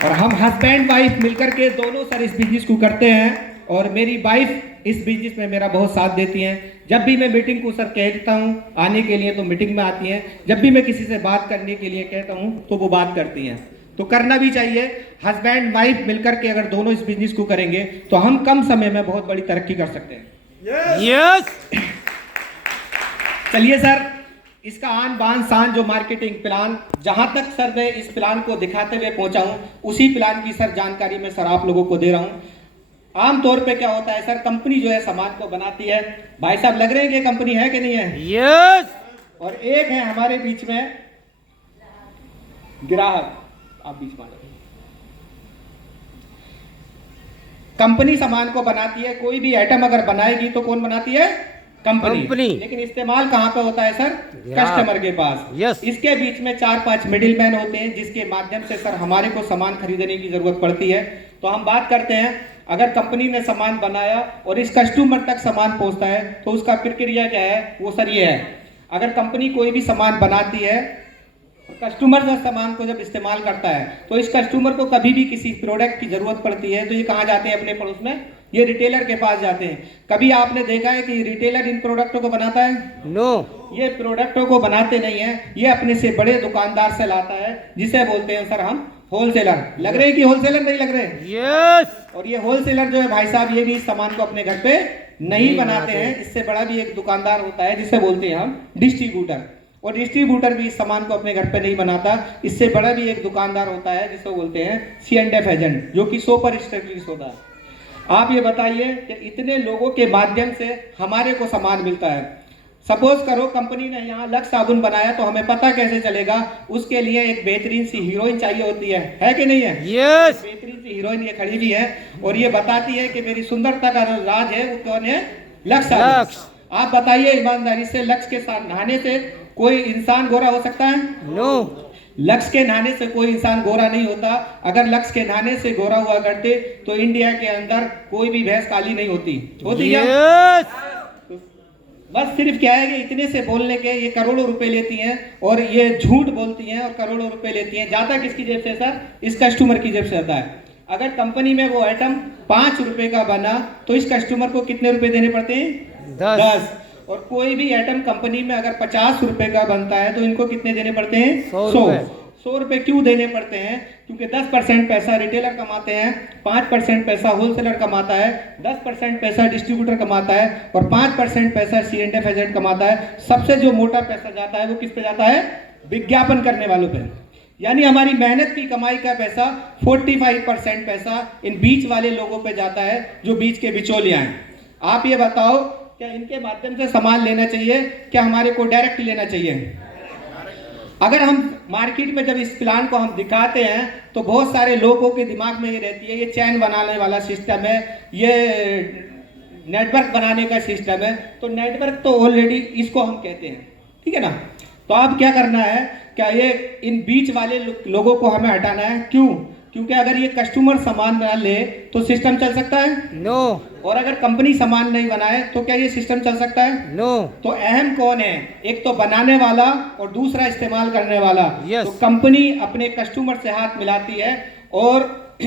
और हम husband wife मिलकर के दोनों सर इस बिजनेस को करते हैं और मेरी वाइफ इस बिजनेस में मेरा बहुत साथ देती हैं। जब भी मैं मीटिंग को सर कहता हूँ आने के लिए तो मीटिंग में आती हैं, जब भी मैं किसी से बात करने के लिए कहता हूँ तो वो बात करती हैं। तो करना भी चाहिए। हस्बैंड वाइफ मिलकर के अगर दोनों इस बिजनेस को करेंगे तो हम कम समय में बहुत बड़ी तरक्की कर सकते हैं। यस। चलिए सर, इसका आन बान शान जो मार्केटिंग प्लान, जहां तक सर मैं इस प्लान को दिखाते हुए पहुंचा हूं उसी प्लान की सर जानकारी मैं सर आप लोगों को दे रहा हूं। आमतौर पे क्या होता है सर, कंपनी जो है सामान को बनाती है। भाई साहब लग रहे हैं कि कंपनी है कि नहीं है? यस। और एक है हमारे बीच में ग्राहक। आप बीच में आ जाइए। कंपनी सामान को बनाती है, कोई भी आइटम अगर बनाएगी तो कौन बनाती है? कंपनी। लेकिन इस्तेमाल कहां पे होता है सर? कस्टमर के पास। यस। इसके बीच में 4-5 मिडिल मैन होते हैं जिसके माध्यम से सर हमारे को सामान खरीदने की जरूरत पड़ती है। तो हम बात करते हैं, अगर कंपनी ने सामान बनाया और इस कस्टमर तक सामान पहुंचता है तो उसका प्रक्रिया क्या है? वो सर ये है, अगर कंपनी कोई भी सामान बनाती है, कस्टमर जो सामान को जब इस्तेमाल करता है तो इस कस्टमर को कभी भी किसी प्रोडक्ट की जरूरत पड़ती है तो ये कहाँ जाते हैं? अपने पड़ोस में ये रिटेलर के पास जाते हैं। कभी आपने देखा है कि रिटेलर इन प्रोडक्टों को बनाता है? नो। ये प्रोडक्टों को बनाते नहीं है, ये अपने से बड़े दुकानदार से लाता है जिसे बोलते हैं सर हम होलसेलर। लग रहे हैं कि होलसेलर नहीं लग रहे? यस। और ये होलसेलर जो है भाई साहब, ये भी इस सामान को अपने घर पे नहीं बनाते हैं। इससे बड़ा भी एक दुकानदार होता है जिसे बोलते हैं हम डिस्ट्रीब्यूटर। और डिस्ट्रीब्यूटर भी इस सामान को अपने घर पे नहीं बनाता। इससे बड़ा भी एक दुकानदार होता है जिसे बोलते हैं C&F एजेंट, जो कि 100 पर स्टेब्लिश होता है। आप ये बताइए कि इतने लोगों के माध्यम से हमारे को सामान मिलता है। सपोज करो कंपनी ने यहाँ लक्स साबुन बनाया तो हमें पता कैसे चलेगा? उसके लिए एक बेहतरीन सी हीरोइन चाहिए होती है कि नहीं है? यस। बेहतरीन सी हीरोइन ये खड़ी भी है और ये बताती है कि मेरी सुंदरता का जो राज है वो कौन है? लक्स साबुन। आप बताइए ईमानदारी से, लक्स के साथ नहाने से कोई इंसान गोरा हो सकता है? नो। लक्स के नहाने से कोई इंसान गोरा नहीं होता। अगर लक्स के नहाने से गोरा हुआ करते तो इंडिया के अंदर कोई भी भैंस काली नहीं होती क्या? बस सिर्फ क्या है कि इतने से बोलने के ये करोड़ों रुपए लेती हैं और ये झूठ बोलती हैं और करोड़ों रुपए लेती हैं। जाता किसकी जेब से सर? इस कस्टमर की जेब से आता है। अगर कंपनी में वो आइटम 5 रुपए का बना तो इस कस्टमर को कितने रुपए देने पड़ते हैं? 10। और कोई भी आइटम कंपनी में अगर 50 रुपए का बनता है तो इनको कितने देने पड़ते हैं? 100 रुपए क्यों देने पड़ते हैं? क्योंकि 10% पैसा रिटेलर कमाते हैं, 5% पैसा होलसेलर कमाता है, 10% पैसा डिस्ट्रीब्यूटर कमाता है और 5% पैसा C&F एजेंट कमाता है। सबसे जो मोटा पैसा जाता है वो किस पे जाता है? विज्ञापन करने वालों पे। यानी हमारी मेहनत की कमाई का पैसा 45% पैसा इन बीच वाले लोगों पे जाता है जो बीच के बिचौलियां हैं। आप ये बताओ, क्या इनके माध्यम से सामान लेना चाहिए, क्या हमारे को डायरेक्ट लेना चाहिए? अगर हम मार्केट में जब इस प्लान को हम दिखाते हैं तो बहुत सारे लोगों के दिमाग में ये रहती है ये चैन बनाने वाला सिस्टम है, ये नेटवर्क बनाने का सिस्टम है। तो नेटवर्क तो ऑलरेडी इसको हम कहते हैं, ठीक है ना? तो अब क्या करना है, क्या ये इन बीच वाले लोगों को हमें हटाना है? क्यों? क्योंकि अगर ये कस्टमर सामान ना ले तो सिस्टम चल सकता है? नो। और अगर कंपनी सामान नहीं बनाए तो क्या ये सिस्टम चल सकता है? नो। तो अहम कौन है? एक तो बनाने वाला और दूसरा इस्तेमाल करने वाला। तो कंपनी अपने कस्टमर से हाथ मिलाती है और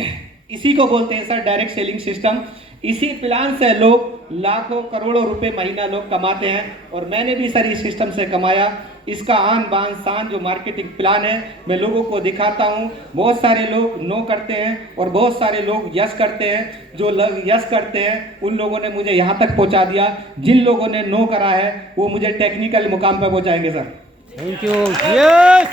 इसी को बोलते हैं सर डायरेक्ट सेलिंग सिस्टम। इसी प्लान से लोग लाखों करोड़ों रुपए महीना लोग कमाते हैं और मैंने भी सर इस सिस्टम से कमाया। इसका आन बान शान जो मार्केटिंग प्लान है मैं लोगों को दिखाता हूँ। बहुत सारे लोग नो करते हैं और बहुत सारे लोग यस करते हैं। जो लोग यस करते हैं उन लोगों ने मुझे यहाँ तक पहुँचा दिया, जिन लोगों ने नो करा है वो मुझे टेक्निकल मुकाम पर पहुँचाएंगे सर। Thank you. यस।